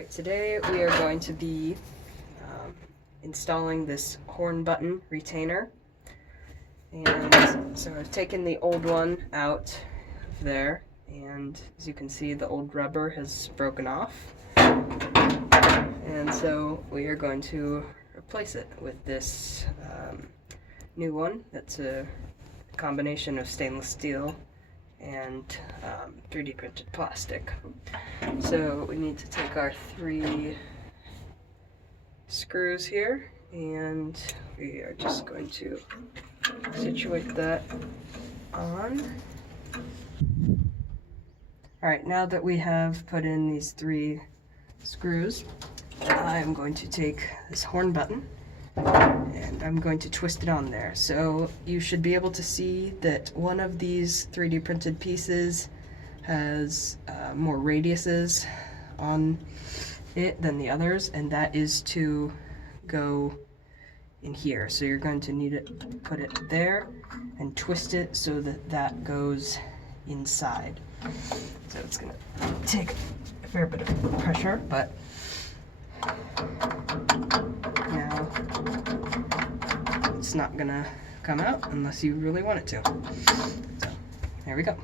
Alright, today we are going to be installing this horn button retainer. And so I've taken the old one out of there, and as you can see, the old rubber has broken off. And so we are going to replace it with this new one that's a combination of stainless steel and 3D printed plastic. So we need to take our 3 screws here, and we are just going to situate that on. Alright, now that we have put in these 3 screws, I'm going to take this horn button and I'm going to twist it on there. So you should be able to see that one of these 3D printed pieces has more radiuses on it than the others, and that is to go in here. So you're going to need to put it there and twist it so that that goes inside. So it's going to take a fair bit of pressure, but now it's not going to come out unless you really want it to. So there we go.